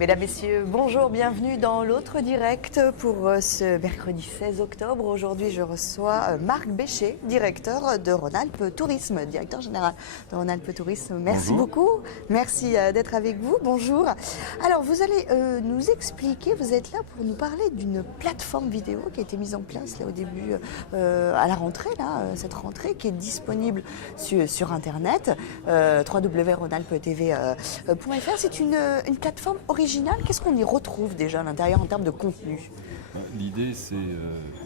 Mesdames, Messieurs, bonjour, bienvenue dans l'autre direct pour ce mercredi 16 octobre. Aujourd'hui, je reçois Marc Bécher, directeur de Rhône-Alpes Tourisme, directeur général de Rhône-Alpes Tourisme. Merci beaucoup, merci d'être avec vous. Bonjour. Alors, vous allez nous expliquer, vous êtes là pour nous parler d'une plateforme vidéo qui a été mise en place là, au début, à la rentrée, là, cette rentrée, qui est disponible sur Internet, www.rhônealpetv.fr. C'est une plateforme originale. Qu'est-ce qu'on y retrouve déjà à l'intérieur en termes de contenu? L'idée, c'est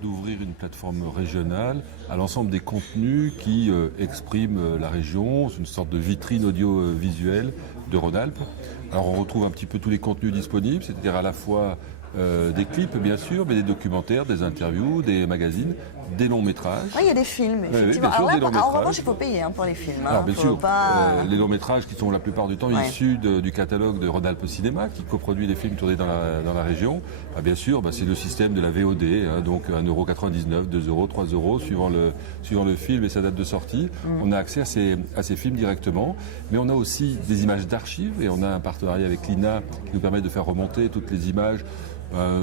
d'ouvrir une plateforme régionale à l'ensemble des contenus qui expriment la région. C'est une sorte de vitrine audiovisuelle de Rhône-Alpes. Alors, on retrouve un petit peu tous les contenus disponibles, c'est-à-dire à la fois des clips, bien sûr, mais des documentaires, des interviews, des magazines, des longs métrages. Oui, il y a des films, effectivement. Oui, bien sûr, des longs métrages. En revanche, il faut payer pour les films. Alors, bien sûr, pas... les longs métrages qui sont la plupart du temps issus du catalogue de Rhône-Alpes Cinéma, qui coproduit des films tournés dans la région. Bien sûr, c'est le système de la VOD, donc 1,99 €, 2 €, 3 € suivant le film et sa date de sortie. On a accès à ces films directement, mais on a aussi des images d'archives et on a un partenariat avec l'INA qui nous permet de faire remonter toutes les images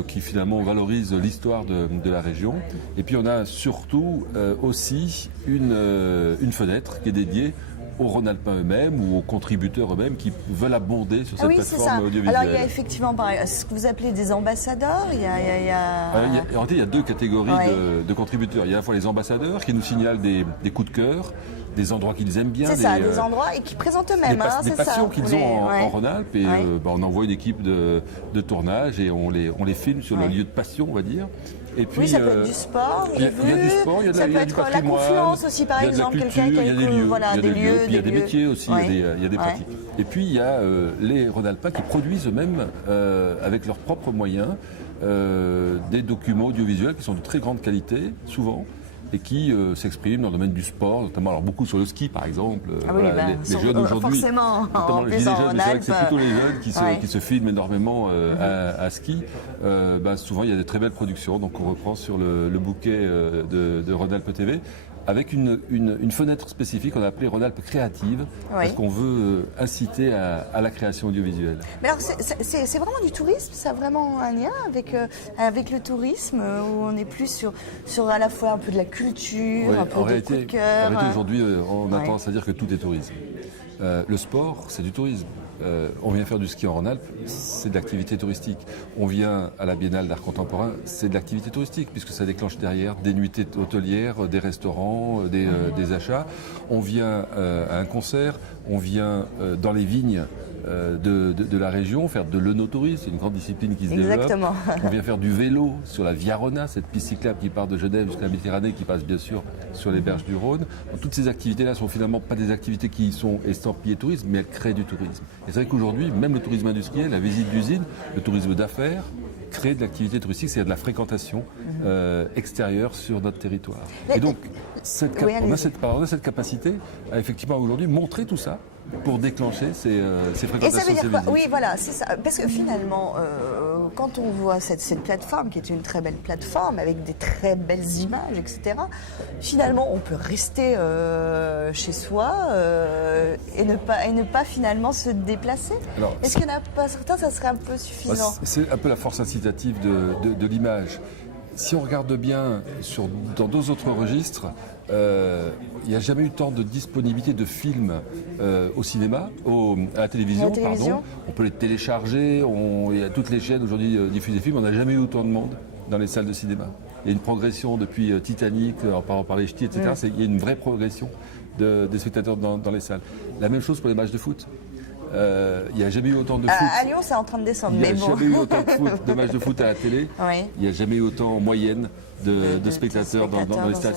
qui finalement valorise l'histoire de la région. Et puis on a surtout aussi une fenêtre qui est dédiée aux Rhône-Alpins eux-mêmes ou aux contributeurs eux-mêmes qui veulent abonder sur cette plateforme audiovisuelle. Alors il y a effectivement ce que vous appelez des ambassadeurs. En fait, il y a deux catégories de contributeurs. Il y a à la fois les ambassadeurs qui nous signalent des coups de cœur, des endroits qu'ils aiment bien. Des endroits et qui présentent eux-mêmes. Des passions qu'ils ont en Rhône-Alpes. Et on envoie une équipe de tournage et on les filme sur le lieu de passion, on va dire. Et puis, ça peut être du sport, il y a du sport, il y a du patrimoine, la confluence aussi, par exemple, quelqu'un qui a des lieux, il y a des métiers aussi, il y a des pratiques. Et puis il y a les Rhône-Alpins qui produisent eux-mêmes, avec leurs propres moyens, des documents audiovisuels qui sont de très grande qualité, souvent, et qui s'expriment dans le domaine du sport, notamment alors beaucoup sur le ski par exemple. Les jeunes aujourd'hui, notamment les jeunes, c'est vrai que c'est plutôt les jeunes qui se filment énormément à ski. Souvent il y a des très belles productions, donc on reprend sur le bouquet de Rhône-Alpes TV. Avec une fenêtre spécifique, on a appelé Rhône-Alpes Créative, parce qu'on veut inciter à la création audiovisuelle. Mais alors, c'est vraiment du tourisme? Ça a vraiment un lien avec le tourisme, où on est plus sur à la fois un peu de la culture, un peu de coup de cœur? En réalité, aujourd'hui, on a tendance à dire que tout est tourisme. Le sport, c'est du tourisme. On vient faire du ski en Rhône-Alpes, c'est de l'activité touristique. On vient à la Biennale d'art contemporain, c'est de l'activité touristique, puisque ça déclenche derrière des nuitées hôtelières, des restaurants, des achats. On vient à un concert, on vient dans les vignes de la région, faire de l'œnotourisme, c'est une grande discipline qui se développe. On vient faire du vélo sur la Via Rhôna, cette piste cyclable qui part de Genève jusqu'à la Méditerranée, qui passe bien sûr sur les berges du Rhône. Donc, toutes ces activités-là sont finalement pas des activités qui sont estampillées tourisme, mais elles créent du tourisme. Et c'est vrai qu'aujourd'hui, même le tourisme industriel, la visite d'usine, le tourisme d'affaires, crée de l'activité touristique, c'est-à-dire de la fréquentation extérieure sur notre territoire. Et donc, on a cette capacité à effectivement aujourd'hui montrer tout ça pour déclencher ces fréquentations. Et ça veut dire quoi? Oui, voilà, c'est ça. Parce que finalement, quand on voit cette plateforme, qui est une très belle plateforme, avec des très belles images, etc., finalement, on peut rester chez soi et ne pas finalement se déplacer. Est-ce qu'il n'y en a pas certains, ça serait un peu suffisant? C'est un peu la force incitative de l'image. Si on regarde bien dans d'autres autres registres, il n'y a jamais eu tant de disponibilité de films au cinéma, à la télévision, pardon. On peut les télécharger, il y a toutes les chaînes aujourd'hui diffusent des films, on n'a jamais eu autant de monde dans les salles de cinéma. Il y a une progression depuis Titanic, par les ch'tis, etc. Il y a une vraie progression des spectateurs dans les salles. La même chose pour les matchs de foot. Il n'y a jamais eu autant de foot. À Lyon, c'est en train de descendre. Il n'y a jamais eu autant de matchs de foot à la télé. Il n'y a jamais eu autant en moyenne de spectateurs dans les stades.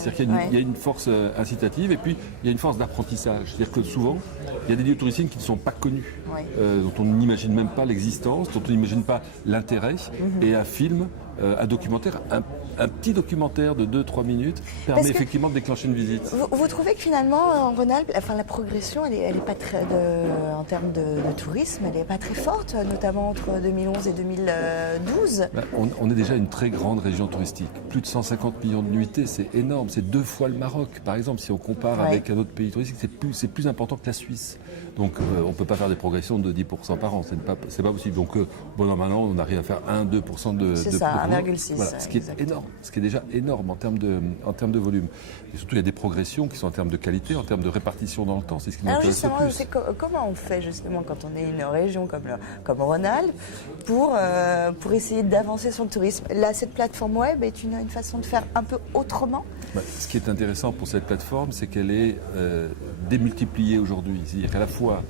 Il y a une force incitative et puis il y a une force d'apprentissage. C'est-à-dire que souvent, il y a des lieux touristiques qui ne sont pas connus, dont on n'imagine même pas l'existence, dont on n'imagine pas l'intérêt. Et un film un documentaire, un petit documentaire de 2-3 minutes permet effectivement de déclencher une visite. Vous trouvez que finalement, en Rhône-Alpes, la progression, elle est pas très, en termes de tourisme, elle n'est pas très forte, notamment entre 2011 et 2012. On est déjà une très grande région touristique. Plus de 150 millions de nuitées, c'est énorme. C'est 2 fois le Maroc, par exemple. Si on compare avec un autre pays touristique, c'est plus important que la Suisse. Donc on ne peut pas faire des progressions de 10% par an. C'est pas possible. Donc normalement, on arrive à faire 1-2% de... C'est ça, 1,6. Voilà, ce qui est énorme. Ce qui est déjà énorme en termes de volume. Et surtout, il y a des progressions qui sont en termes de qualité, en termes de répartition dans le temps. C'est ce qui m'intéresse le plus. Comment on fait justement quand on est une région comme Rhône-Alpes pour essayer d'avancer sur le tourisme? Là, cette plateforme web est une façon de faire un peu autrement? Ce qui est intéressant pour cette plateforme, c'est qu'elle est démultipliée aujourd'hui. C'est-à-dire qu'à la fois,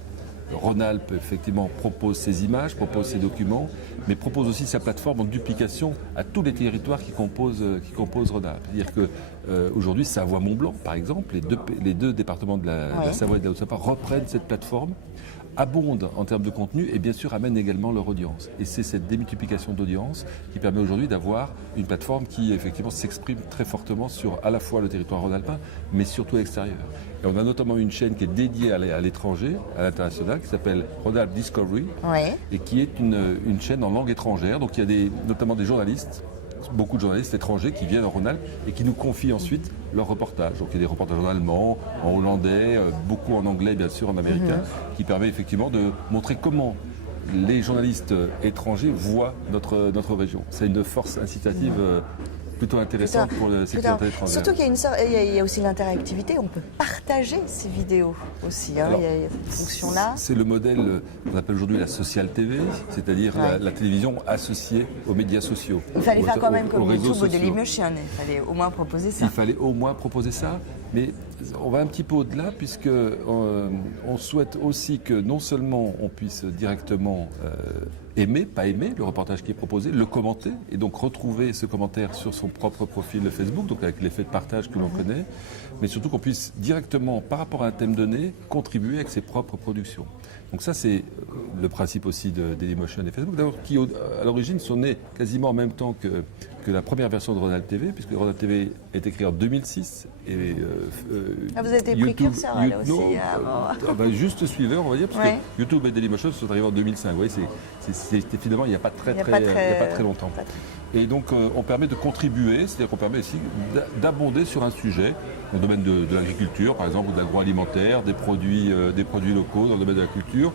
Rhône-Alpes, effectivement, propose ses images, propose ses documents, mais propose aussi sa plateforme en duplication à tous les territoires qui composent Rhône-Alpes. C'est-à-dire qu'aujourd'hui, Savoie-Mont-Blanc, par exemple, les deux départements de la Savoie et de la Haute-Savoie reprennent cette plateforme, abondent en termes de contenu et bien sûr amènent également leur audience. Et c'est cette démultiplication d'audience qui permet aujourd'hui d'avoir une plateforme qui effectivement s'exprime très fortement sur à la fois le territoire rhône-alpin, mais surtout à l'extérieur. Et on a notamment une chaîne qui est dédiée à l'étranger, à l'international, qui s'appelle Rhône-Alpes Discovery, et qui est une chaîne en langue étrangère. Donc il y a notamment des journalistes, beaucoup de journalistes étrangers qui viennent en Rhône-Alpes et qui nous confient ensuite leurs reportages. Donc il y a des reportages en allemand, en hollandais, beaucoup en anglais bien sûr, en américain, qui permet effectivement de montrer comment les journalistes étrangers voient notre région. C'est une force incitative plutôt intéressante pour le secteur étranger. Surtout qu'il y a aussi l'interactivité, on peut partager ces vidéos aussi. Alors, il y a cette fonction-là. C'est le modèle qu'on appelle aujourd'hui la social TV, c'est-à-dire la télévision associée aux médias sociaux. Il fallait faire quand même comme YouTube ou Dailymotion, il fallait au moins proposer ça. Il fallait au moins proposer ça, mais on va un petit peu au-delà puisque on souhaite aussi que non seulement on puisse directement pas aimer le reportage qui est proposé, le commenter et donc retrouver ce commentaire sur son propre profil Facebook, donc avec l'effet de partage que l'on connaît, mais surtout qu'on puisse directement, par rapport à un thème donné, contribuer avec ses propres productions. Donc ça, c'est le principe aussi de Dailymotion et Facebook, d'abord, qui à l'origine sont nés quasiment en même temps que la première version de Rhône-Alpes TV, puisque Rhône-Alpes TV est écrit en 2006. Et, vous avez été précurseur là aussi. Juste suiveur, on va dire, parce que YouTube et Dailymotion sont arrivés en 2005. Vous voyez, c'était finalement il n'y a pas très longtemps. Et donc on permet de contribuer, c'est-à-dire qu'on permet aussi d'abonder sur un sujet, dans le domaine de l'agriculture, par exemple, ou de l'agroalimentaire, des produits locaux dans le domaine de la culture.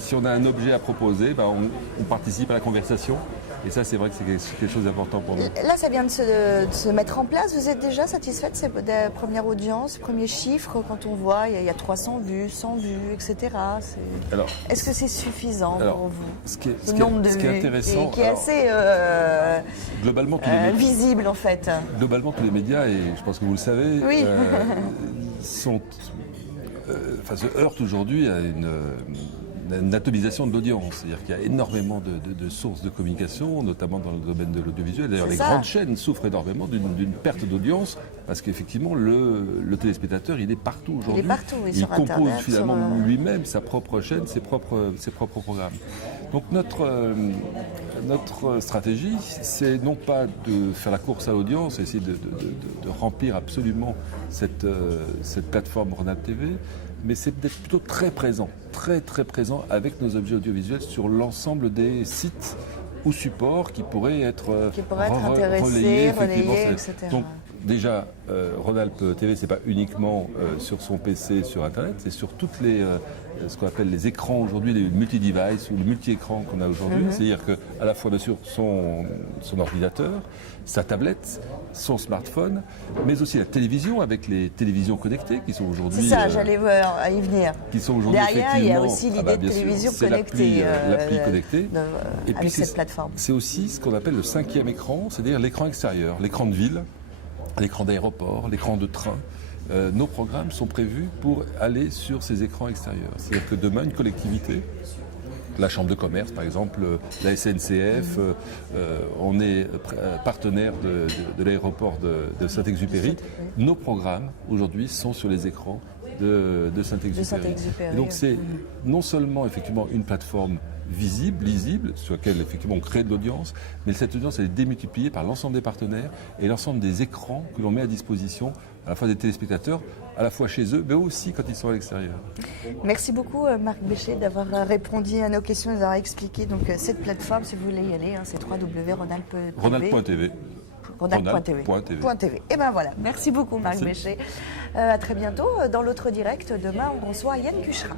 Si on a un objet à proposer, on participe à la conversation. Et ça, c'est vrai que c'est quelque chose d'important pour nous. Là, ça vient de se mettre en place. Vous êtes déjà satisfait de ces premières audiences, premiers chiffres, quand on voit il y a 300 vues, 100 vues, etc. Est-ce que c'est suffisant pour vous, ce qui est intéressant, qui est assez globalement, visible en fait. Globalement, tous les médias, et je pense que vous le savez, se heurtent aujourd'hui à une atomisation de l'audience. C'est-à-dire qu'il y a énormément de sources de communication, notamment dans le domaine de l'audiovisuel. D'ailleurs, les grandes chaînes souffrent énormément d'une perte d'audience parce qu'effectivement, le téléspectateur, il est partout aujourd'hui. Il compose finalement lui-même sa propre chaîne, ses propres programmes. Donc notre stratégie, c'est non pas de faire la course à l'audience, essayer de remplir absolument cette plateforme Rhône-Alpes TV, mais c'est d'être plutôt très présent avec nos objets audiovisuels sur l'ensemble des sites ou supports qui pourraient être relayés, etc. Donc déjà, Rhône-Alpes TV, c'est pas uniquement sur son PC, sur Internet, c'est sur toutes ce qu'on appelle les écrans aujourd'hui, les multi-devices ou les multi-écrans qu'on a aujourd'hui. C'est-à-dire qu'à la fois, bien sûr, son ordinateur, sa tablette, son smartphone, mais aussi la télévision avec les télévisions connectées qui sont aujourd'hui... C'est ça, j'allais y venir. Qui sont aujourd'hui derrière, il y a aussi l'idée de télévision connectée. L'appli connectée. Et puis cette plateforme. C'est aussi ce qu'on appelle le 5e écran, c'est-à-dire l'écran extérieur, l'écran de ville, l'écran d'aéroport, l'écran de train. Nos programmes sont prévus pour aller sur ces écrans extérieurs. C'est-à-dire que demain, une collectivité, la Chambre de commerce par exemple, la SNCF, on est partenaire de l'aéroport de Saint-Exupéry. Nos programmes aujourd'hui sont sur les écrans de Saint-Exupéry. Et donc c'est non seulement effectivement une plateforme visible, lisible, sur laquelle effectivement on crée de l'audience, mais cette audience elle est démultipliée par l'ensemble des partenaires et l'ensemble des écrans que l'on met à disposition à la fois des téléspectateurs, à la fois chez eux, mais aussi quand ils sont à l'extérieur. Merci beaucoup Marc Béchet d'avoir répondu à nos questions et d'avoir expliqué donc, cette plateforme. Si vous voulez y aller, c'est www.ronalp.tv. Ronalp.tv. Ronalp.tv. Et ben voilà, merci beaucoup Marc Béchet. À très bientôt. Dans l'autre direct, demain on reçoit Yann Cucherat.